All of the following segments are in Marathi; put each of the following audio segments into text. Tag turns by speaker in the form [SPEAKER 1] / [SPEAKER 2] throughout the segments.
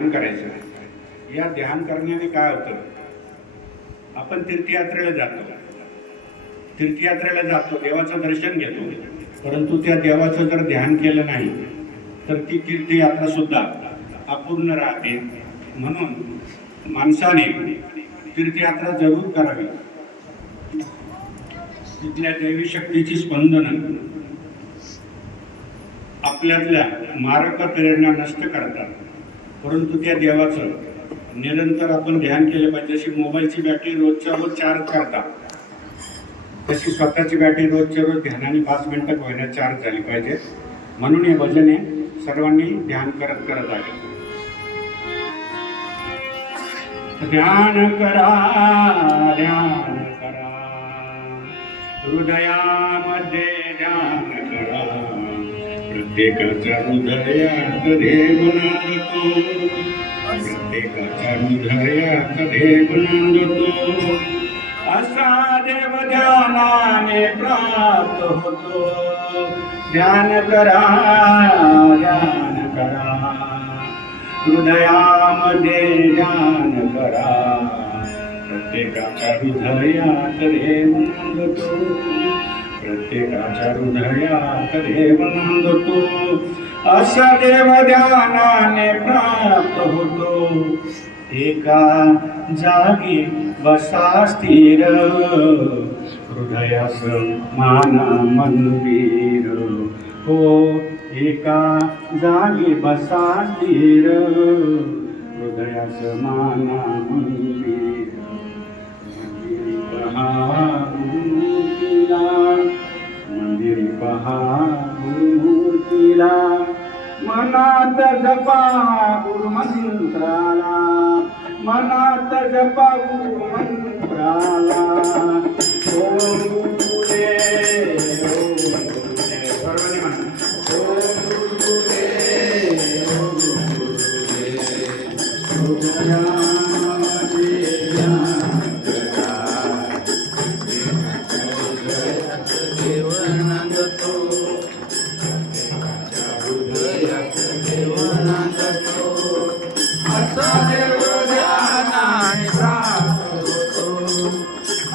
[SPEAKER 1] ध्यान करायचं या ध्यान करण्याने काय होतं? आपण तीर्थयात्रेला जातो. तीर्थयात्रेला जातो देवाचं दर्शन घेतो. परंतु त्या देवाचं जर ध्यान केलं नाही तर ती तीर्थयात्रा सुद्धा अपूर्ण राहते. म्हणून माणसाने तीर्थयात्रा जरूर करावी. तिथल्या दैवी शक्तीची स्पंदनं आपल्यातल्या मारक प्रेरणा नष्ट करतात. परंतु त्या देवाचं निरंतर आपण ध्यान केलं पाहिजे. जशी मोबाईलची बॅटरी रोजच्या रोज चार्ज करता तशी स्वतःची बॅटरी रोजच्या रोज ध्यानाने पाच मिनटं होईना चार्ज झाली पाहिजे. म्हणून हे भजने सर्वांनी ध्यान करत करत आहे. ध्यान करा ध्यान करा. हृदयामध्ये ध्यान करा. प्रत्येकाच्या हृदयात देव नांदतो प्रत्येकाच्या हृदयात देव नांदतो असा देव ध्यानाने प्राप्त होतो ध्यान करा ध्यान करा हृदयामध्ये ध्यान करा प्रत्येकाच्या हृदयात देव नांदतो प्रत्येकाच्या हृदयात देव नांदतो असा देव ध्यानाने प्राप्त होतो. एका जागी बसा स्थिर. हृदयास माना मंदिर. हो एका जागी बसा स्थिर. हृदयास माना मंदिर. मूर्तीला मनात जपा गुरुमंत्राला मनात जपा गुरुमंत्राला. ओम गुरुदे ओम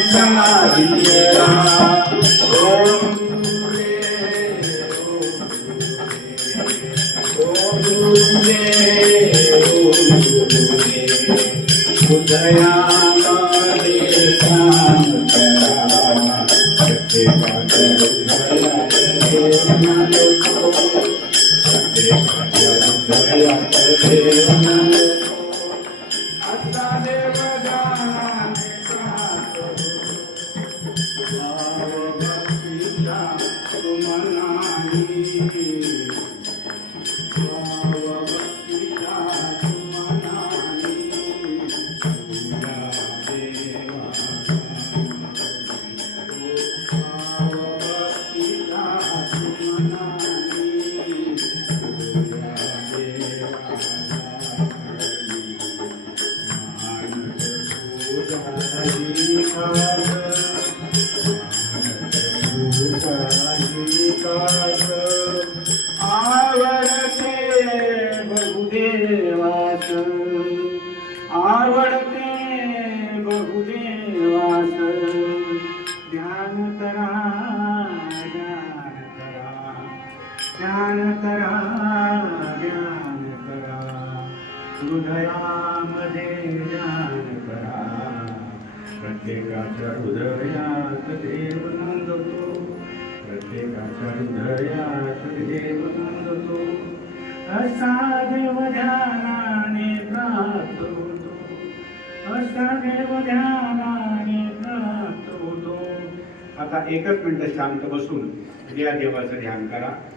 [SPEAKER 1] ध्यानाने साधिला ओम गुरुदेव, ओम गुरुदेव, आवडते बहुदेवास आवडते बहुदेवास ध्यान करा ध्यान करा ध्यान करा ध्यान करा हृदयामध्ये ज्ञान करा प्रत्येकाच्या हृदयात देव नांदतो देवतो असा ध्यानाने प्राप्तो असा देव ध्यानाने प्राप्तो आता एकच मिनिट शांत बसून या देवाचं ध्यान करा.